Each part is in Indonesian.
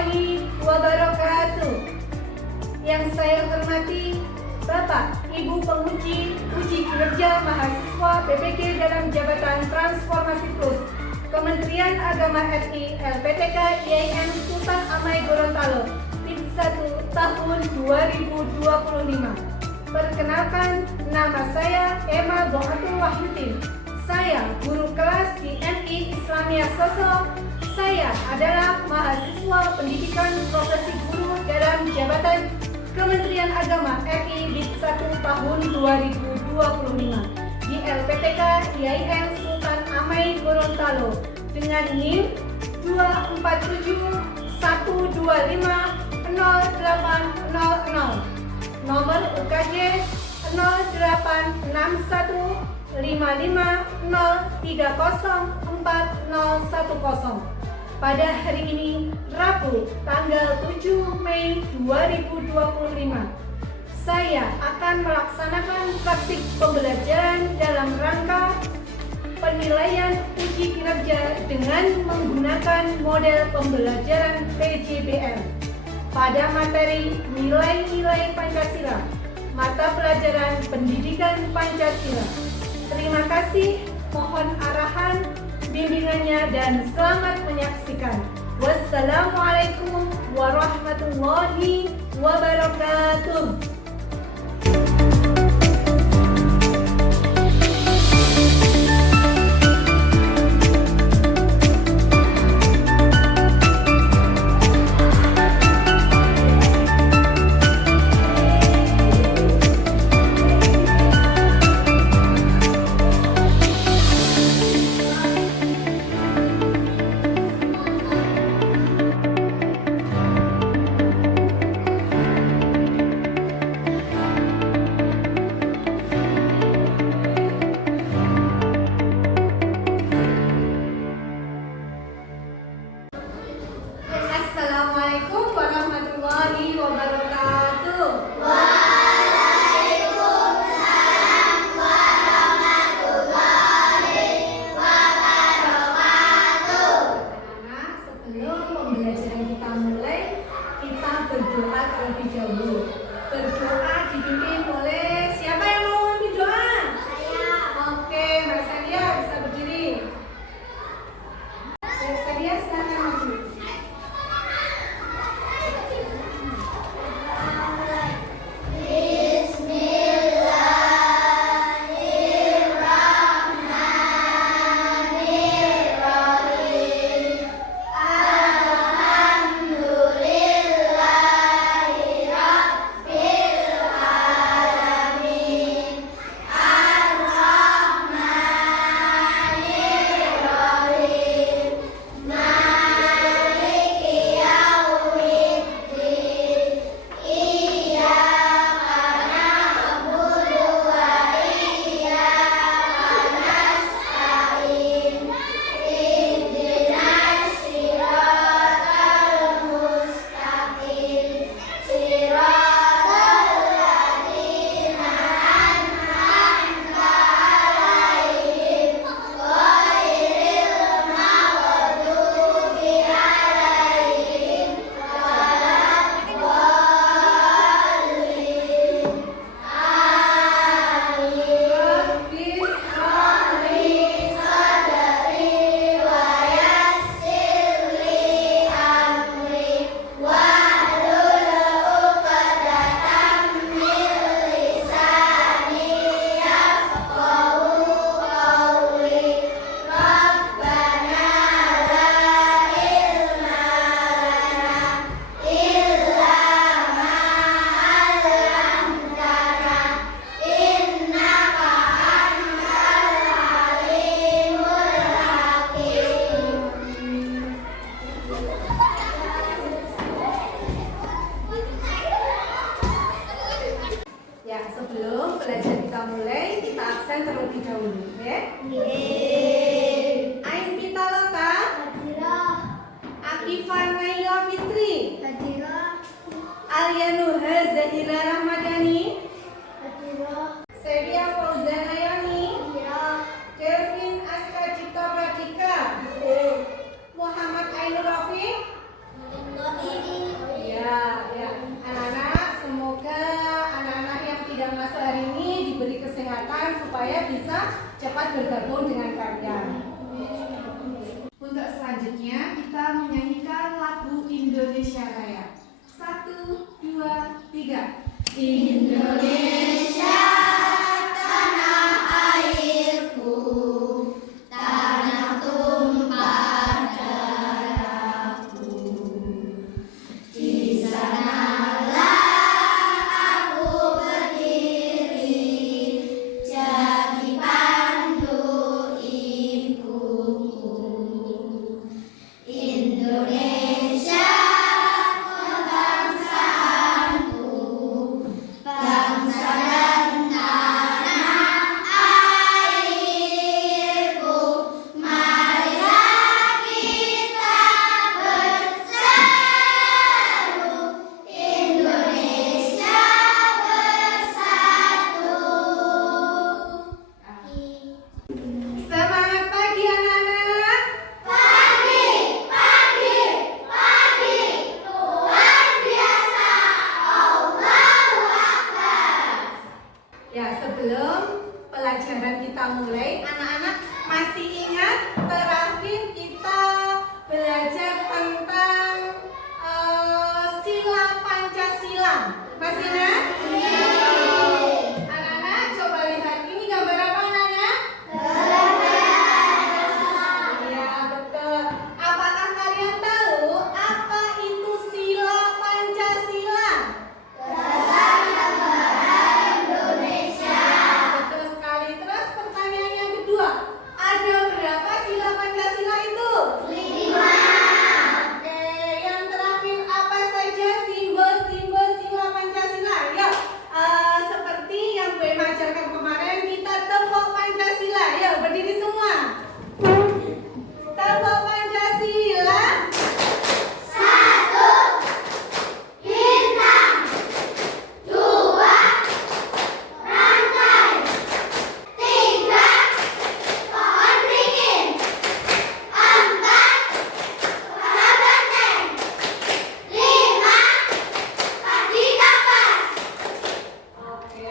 warahmatullahi wabarakatuh. Yang saya hormati Bapak, Ibu penguji uji kinerja mahasiswa PPG dalam Jabatan Transformasi Plus Kementerian Agama RI LPTK IAIN Sultan Amai Gorontalo PIT 1 tahun 2025. Perkenalkan, nama saya Emma Bohatul Wahyutin. Saya guru kelas di MI Islamiyah Sosok. Saya adalah mahasiswa pendidikan profesi guru dalam Jabatan Kementerian Agama RI PIT 1 tahun 2025 di LPTK IAIN Sultan Amai Gorontalo dengan NIM 24712508000, nomor UKJ 086155030410. Pada hari ini, Rabu, tanggal 7 Mei 2025, saya akan melaksanakan praktik pembelajaran dalam rangka penilaian uji kinerja dengan menggunakan model pembelajaran PJBL pada materi nilai-nilai Pancasila, mata pelajaran pendidikan Pancasila. Terima kasih, mohon arahan, bimbingannya, dan selamat menyaksikan. Wassalamualaikum warahmatullahi wabarakatuh. Assalamualaikum warahmatullahi wabarakatuh. Waalaikumsalam warahmatullahi wabarakatuh. Anak-anak, sebelum pembelajaran kita mulai, kita berdoa terlebih dahulu. Berdoa dipimpin oleh siapa yang mau memimpin doa? Saya. Oke, Mbak Sadia bisa berdiri. Mbak Sadia silakan maju. Ya, sebelum belajar kita mulai, kita absen terlebih dahulu, ya. Ain Pitaloka, Akifah Naila Fitri, Alia Nuha Zahira Rahmadani, Sedia Fauzana Yani, Kelvin Aska Cipta Pratika, Muhammad Ainur Rafiq, bergabung dengan kalian. Untuk selanjutnya kita menyanyikan lagu Indonesia Raya. 1, 2, 3. Indonesia, tanah airku, tanah tumpah darahku. Di sanalah aku berdiri, jadi pandu ibuku. Indonesia, kebangsaanku, bangsa dan tanah airku. Marilah kita berseru, Indonesia bersatu. Semangat pagi anak-anak. Pagi, pagi, pagi, luar biasa, Allahu Akbar. Ya, sebelum pelajaran kita mulai, anak-anak masih ingat terakhir kita belajar tentang sila Pancasila. Masih ingat? Anak-anak coba lihat ini gambar apa anak-anak? Iya, betul. Apakah kalian tahu apa itu sila Pancasila? Indonesia. Betul sekali. Terus pertanyaan yang kedua, ada berapa sila Pancasila itu? 5. Oke, yang terakhir apa saja simbol-simbol sila Pancasila? Yuk, seperti yang gue ajarkan kemarin, kita tepuk Pancasila. Yuk, berdiri semua. Tepuk Pancasila. 1, bintang. 2, rantai. 3, pohon beringin. 4, kepala banteng. 5, kaki kapas. Oke,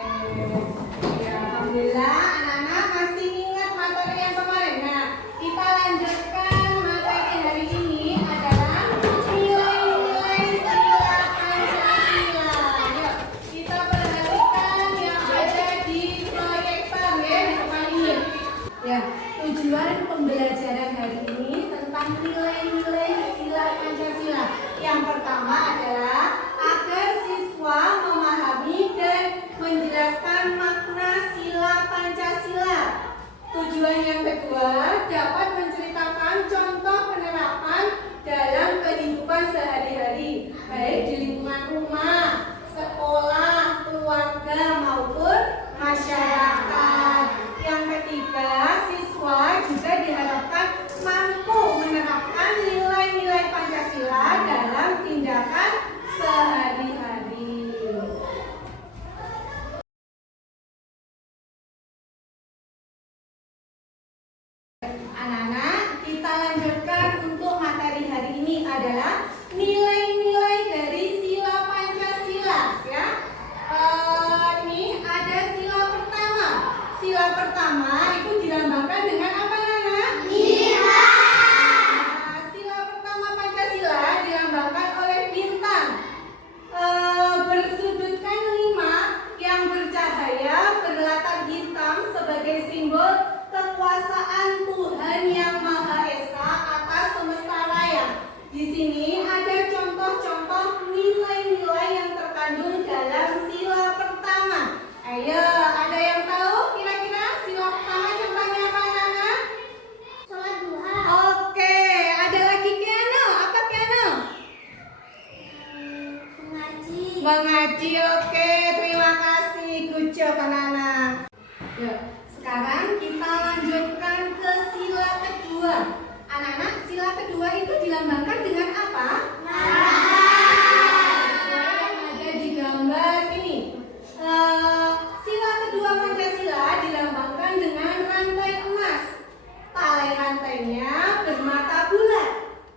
ya alhamdulillah anak-anak masih ingat materi yang kemarin. Nah, kita lanjutkan materi hari ini adalah nilai-nilai sila Pancasila. Yuk, kita perhatikan yang ada di proyektor ya di depan ini. Ya, tujuan pembelajaran hari ini tentang nilai-nilai sila Pancasila. Yang pertama adalah agar siswa memahami dan menjelaskan makna sila Pancasila. Tujuan yang kedua dapat menceritakan contoh penerapan dalam kehidupan sehari-hari, baik di lingkungan rumah, sekolah, keluarga maupun masyarakat. Yang ketiga, siswa juga diharapkan mampu menerapkan nilai-nilai Pancasila dalam tindakan sehari-hari. Anak-anak, kita lanjutkan untuk materi hari ini adalah nilai-nilai dari sila Pancasila ya. Ini ada sila pertama. Sila pertama itu dilambangkan dengan apa anak-anak? Nah, sila pertama Pancasila dilambangkan oleh bintang bersudutkan 5 yang bercahaya berlatar hitam sebagai simbol kekuasaan Tuhan Yang Maha Esa atas semesta raya. Di sini ada contoh-contoh nilai-nilai yang terkandung dalam sila pertama. Ayo, ada yang tahu kira-kira sila pertama contohnya apa anak-anak? Sholat duha. Oke, ada lagi Kiano. Apa Kiano? Mengaji. Mengaji, oke. Terima kasih. Good job anak-anak. Yuk, sekarang kita lanjutkan ke sila kedua. Anak-anak, sila kedua itu dilambangkan dengan apa? Yang ada di gambar ini. Sila kedua Pancasila dilambangkan dengan rantai emas. Tali rantainya bermata bulat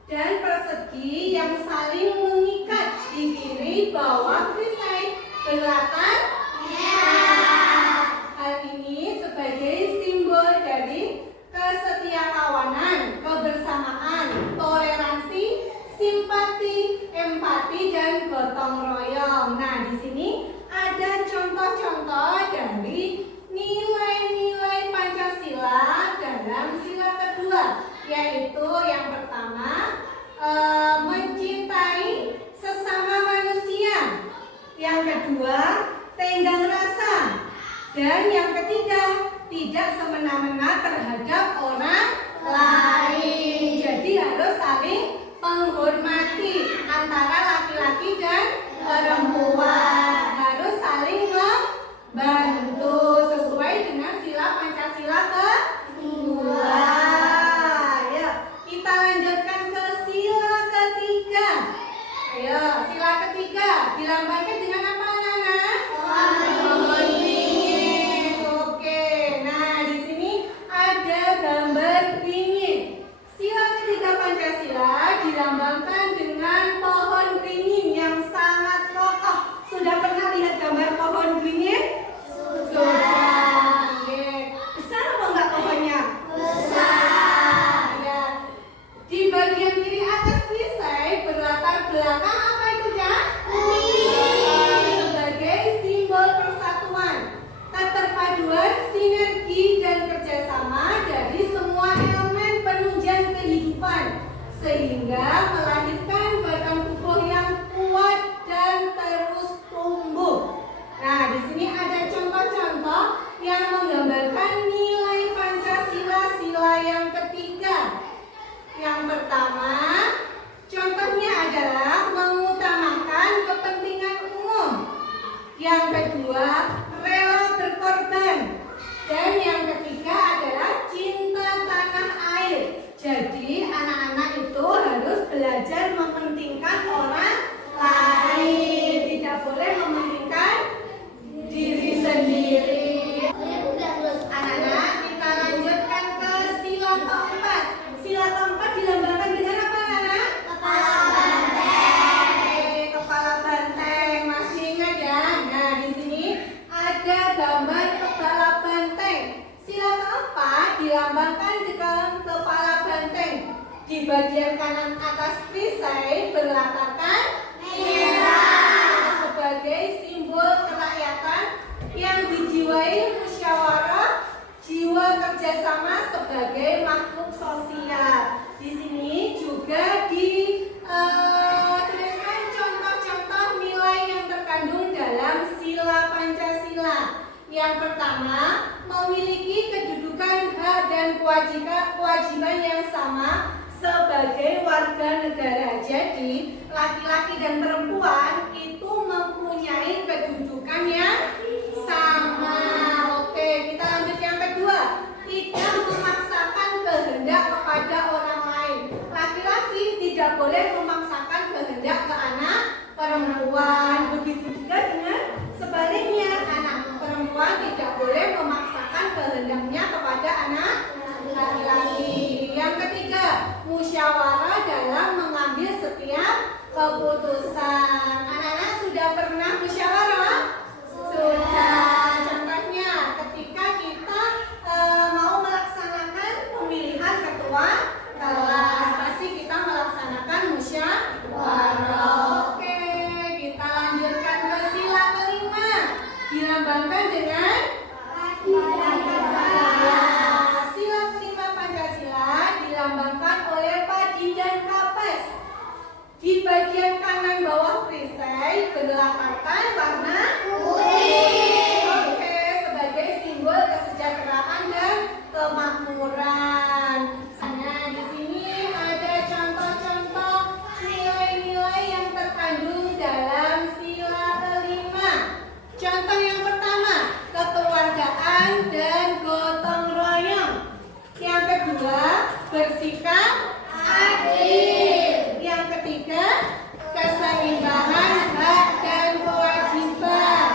dan persegi yang saling mengikat di kiri bawah perisai berlatar merah. Hal ini sebagai simbol dari menghormati antara laki-laki dan perempuan, harus saling membantu sesuai dengan sila Pancasila kedua. Ya, kita lanjutkan ke sila ketiga. Ayo, sila ketiga dilambangkan dengan apa, anak-anak? Pohon beringin. Oke, nah di sini ada gambar beringin. Sila ketiga Pancasila dilambangkan dengan pohon beringin yang sangat kokoh. Sudah pernah lihat gambar pohon beringin? Sudah. Oke. Besar apa enggak pohonnya? Besar. Ya. Di bagian kiri atas perisai berlatar belakang apa itu, ya? Sebagai simbol persatuan, keterpaduan, sinergi dan kerjasama dari semua elemen penunjang kehidupan, sehingga melahirkan batang tubuh yang kuat dan terus tumbuh. Nah, di sini ada contoh-contoh yang menggambarkan nilai Pancasila sila yang ketiga. Yang pertama, contohnya adalah mengutamakan kepentingan umum. Yang kedua, rela berkorban. Dan yang ketiga adalah cinta tanah air. Jadi anak-anak itu harus belajar mementingkan orang lain, tidak boleh mementingkan diri sendiri. Anak-anak, kita lanjutkan ke sila keempat. Sila keempat dilambangkan dengan apa, anak? Kepala banteng. Oke, kepala banteng. Masih ingat ya? Nah, di sini ada gambar kepala banteng. Sila keempat dilambangkan dengan kepala banteng. Di bagian kanan atas perisai berlatarkan merah sebagai simbol kerakyatan yang dijiwai musyawarah, jiwa kerjasama sebagai makhluk sosial. Di sini juga dituliskan contoh-contoh nilai yang terkandung dalam sila Pancasila. Yang pertama, memiliki kedudukan hak dan kewajiban yang sama sebagai warga negara. Jadi, laki-laki dan perempuan itu mempunyai kedudukan yang sama. Oke, kita lanjut yang kedua. Tidak memaksakan kehendak kepada orang lain. Laki-laki tidak boleh memaksakan kehendak ke anak perempuan. Begitu juga dengan sebaliknya, anak perempuan tidak boleh memaksakan kehendaknya kepada anak laki-laki. Yang ketiga, musyawarah dalam mengambil setiap keputusan. Anak-anak sudah pernah musyawarah? Sudah. Contohnya, ketika kita mau melaksanakan pemilihan ketua kelas, pasti kita melaksanakan musyawarah. Oke, kita lanjutkan ke sila kelima. Dilambangkan dengan sila kelima Pancasila dilambangkan oleh padi dan kapas. Di bagian kanan bawah perisai berlatarkan warna putih. Oke, sebagai simbol kesejahteraan dan kemakmuran. Nah, di sini ada contoh-contoh nilai-nilai yang terkandung dalam sila kelima. Contoh yang pertama, kekeluargaan dan gotong royong. Yang kedua, bersikap adil. Yang ketiga, keseimbangan hak dan kewajiban,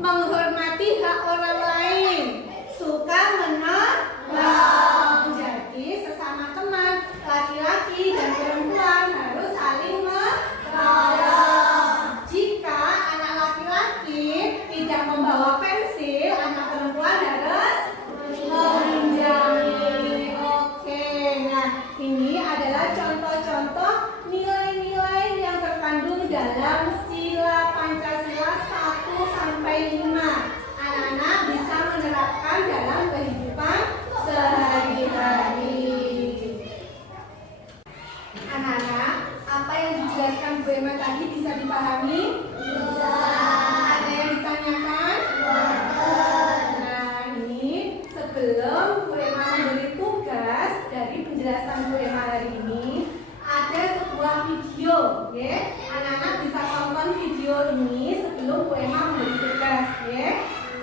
menghormati hak orang lain, suka menolong. Jadi sesama teman, laki-laki dan perempuan harus saling menolong. Jika anak laki-laki tidak membawa pensil, anak perempuan harus meminjami. Oke, nah ini adalah contoh-contoh nilai-nilai yang terkandung dalam sila Pancasila 1 sampai 5. Anak-anak bisa menerapkan dalam kehidupan sehari-hari. Anak-anak, apa yang dijelaskan Bu Emma tadi bisa dipahami? Bisa. Ada yang ditanyakan? Nah, ini sebelum Bu Emma memberi tugas dari penjelasan Bu Emma hari ini, ada sebuah video ya. Anak-anak bisa tonton video ini sebelum Bu Emma memberi tugas, ya.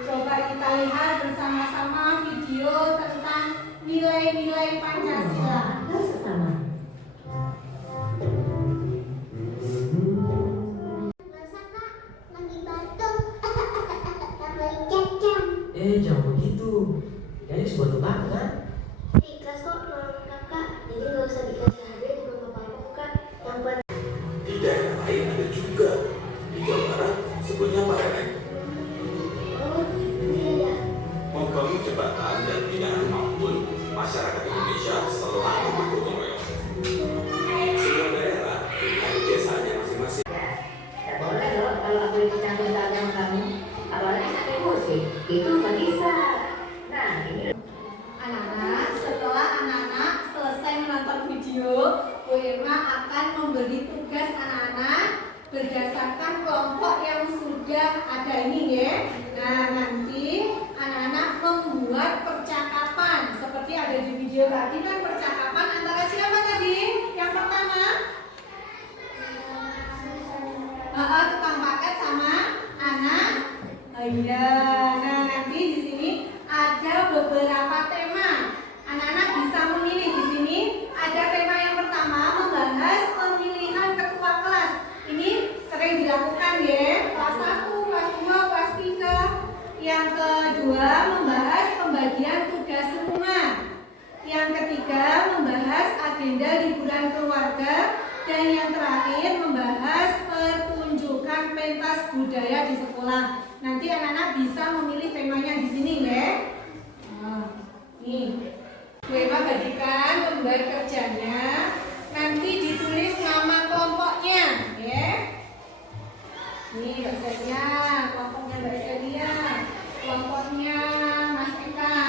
Coba kita lihat bersama-sama video tentang nilai-nilai Pancasila. Masa kak lagi batuk? Lagi kecam. Jangan begitu. Jadi sebuah tebakan kan? Ikhlas kok nolong kakak. Jadi gak usah dikasih hadiah juga gak apa-apa kak. Yang penting Di daerah lain ada juga. Di Jawa Barat sebutnya parelek. oh iya ya. Membangun jembatan dan binaan maupun masyarakat Indonesia selalu bergotong royong. Semua daerah punya kebiasaannya masing-masing. Tidak boleh loh kalau aku dicampur sama kamu. Apalagi sampai musik. Itu nggak bisa. Nah, ini Anak-anak, setelah anak-anak selesai menonton video, Bu Emma akan memberi tugas anak-anak berdasarkan kelompok yang sudah ada ini ya. Nah, nanti anak-anak membuat percakapan seperti ada di video tadi kan, percakapan antara siapa tadi? Yang pertama, tukang paket sama anak. Oh iya, nah nanti di sini ada beberapa tema. Anak-anak bisa memilih di sini. Ada tema yang pertama membahas pemilihan ketua kelas. Ini sering dilakukan ya, kelas 1, kelas 2, kelas 3. Yang kedua membahas pembagian tugas rumah. Yang ketiga membahas agenda liburan keluarga. Dan yang terakhir membahas pertunjukan pentas budaya di sekolah. Nanti anak-anak bisa memilih temanya di sini ya. Nih, Bu Emma bagikan lembar kerjanya. Nanti ditulis nama kelompoknya ya. Nih Mbak Celia, kelompoknya Mbak Celia, kelompoknya Mas Eka.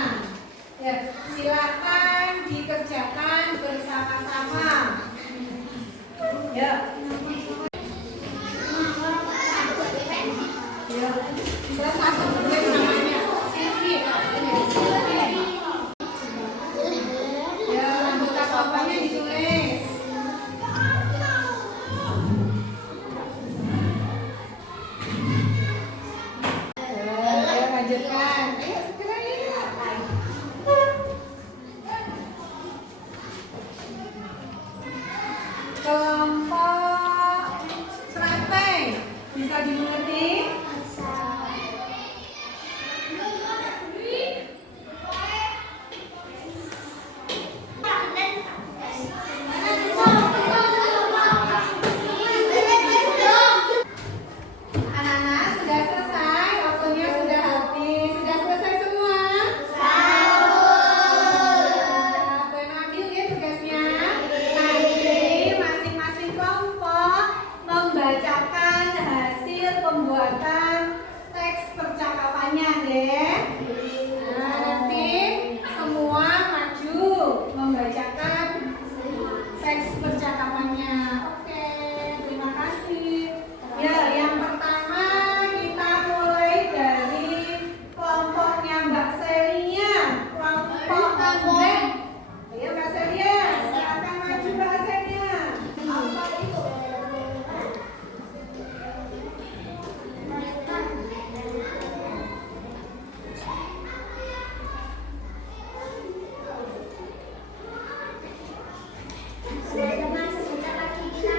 Ya, silakan dikerjakan bersama-sama. Ya. Ya. Terus langsung tulis namanya. Silvi. Ya, anggota kelompoknya ditulis. Ayo lanjutkan. Ayo segera ya. Kelompok strateg bisa dimengerti? Anak-anak sudah selesai, waktunya sudah habis. Sudah selesai semua? Boleh ambil ya tugasnya. Nanti masing-masing kelompok membacakan hasil pembuatan teks percakapannya deh. Nah, nanti semua maju membacakan teks percakapannya. Oke, terima kasih. Ya, yang pertama kita mulai dari kelompoknya Mbak Celia, kelompok Andreng. Ayo Mbak Celia, silakan maju Mbak Celia. Apa itu? Teman-teman sebentar lagi kita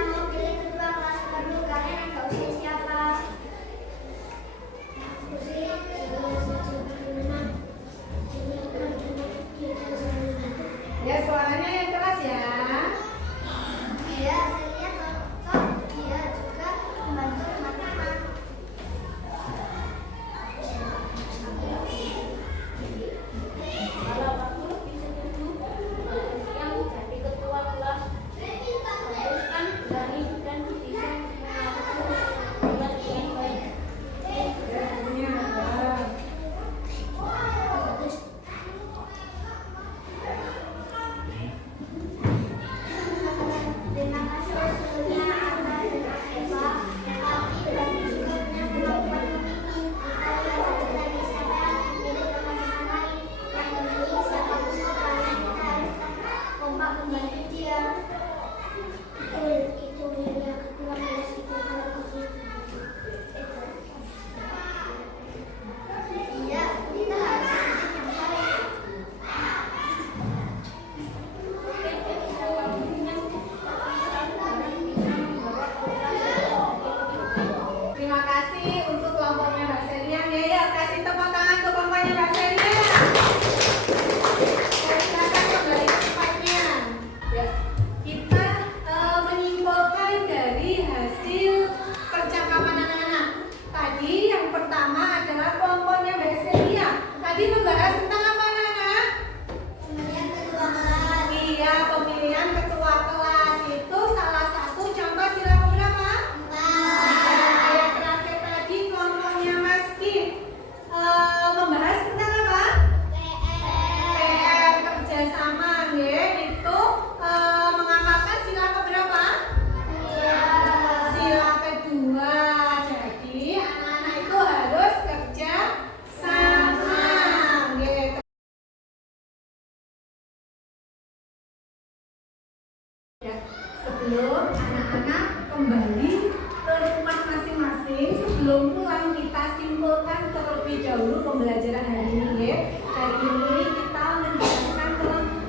Ya, sebelum anak-anak kembali ke rumah masing-masing, sebelum pulang kita simpulkan terlebih dahulu pembelajaran hari ini ya. Hari ini kita menjelaskan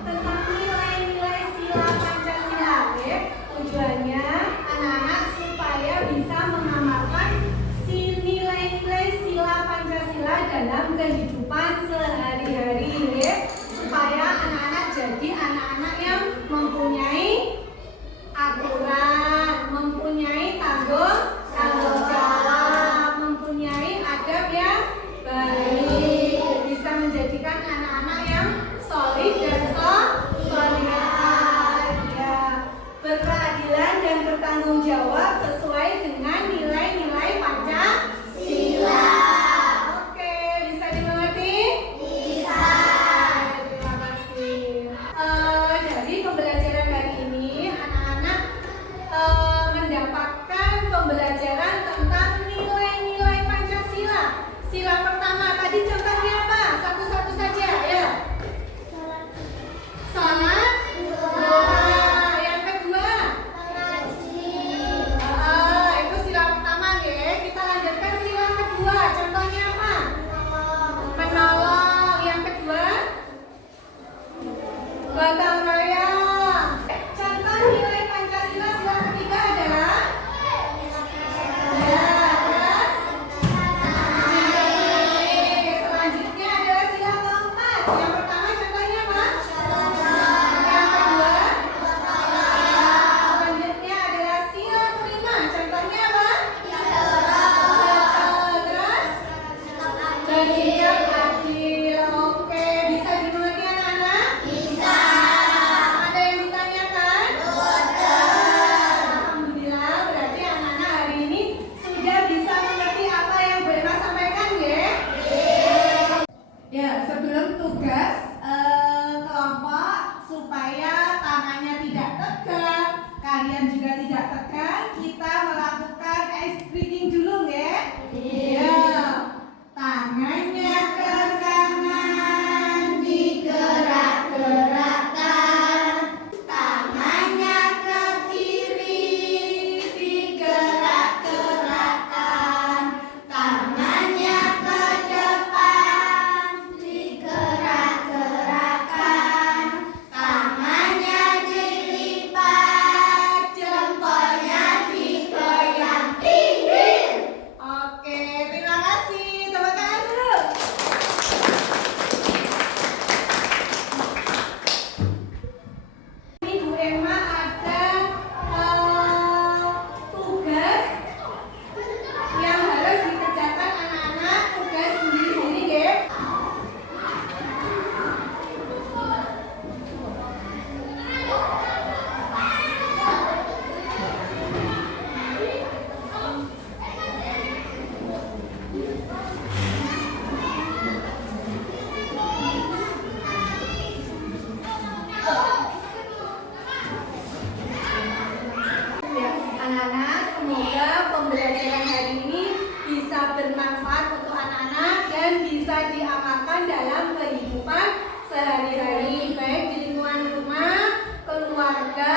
tentang nilai-nilai sila Pancasila ya. Tujuannya anak-anak supaya bisa mengamalkan nilai-nilai sila Pancasila dalam kehidupan sehari-hari ya. Supaya anak-anak jadi anak-anak yang mempunyai aturan, mempunyai tanggung jawab, mempunyai adab yang baik, bisa menjadikan anak-anak yang solid dan solihah, ya, berkeadilan dan bertanggung jawab sesuai dengan nilai-nilai Pancasila. Oke, bisa dimengerti? Bisa. Terima kasih. Dari pembelajaran hari ini anak-anak mendapatkan pembelajaran tentang nilai-nilai Pancasila. Sila pertama tadi contohnya apa? Satu-satu saja ya. Salat doa. Yang kedua itu sila pertama ya. Kita lanjutkan sila kedua. Contohnya apa? Menolong. Yang kedua gotong royong. Contoh nilai Pancasila sila ketiga adalah selanjutnya adalah sila keempat. Yang pertama contohnya apa? Yang kedua selanjutnya adalah sila kelima. Contohnya apa? Terus bersikap adil. Oke, bisa dimengerti anak-anak? Bisa. Ada yang ditanyakan? Alhamdulillah, berarti anak-anak hari ini sudah bisa mengerti apa yang Bu Emma sampaikan ya? Ya, sebelum tugas kelompok supaya tangannya tidak tegang, kalian juga tidak tegang, kita melakukan ice breathing dulu ya? Iya. Tangannya ke kanan digerak-gerakkan, tangannya ke kiri digerak-gerakkan, tangannya ke depan digerak-gerakkan, tangannya dilipat, jempolnya digoyang tinggi. Oke, terima kasih. Tepuk tangan dulu. Ini Bu Emma ada tugas yang harus dikerjakan anak-anak, tugas sendiri-sendiri ya. Ya, anak-anak, semoga pembelajaran hari ini bisa bermanfaat untuk anak-anak dan bisa diamalkan dalam kehidupan sehari-hari, baik di lingkungan rumah, keluarga,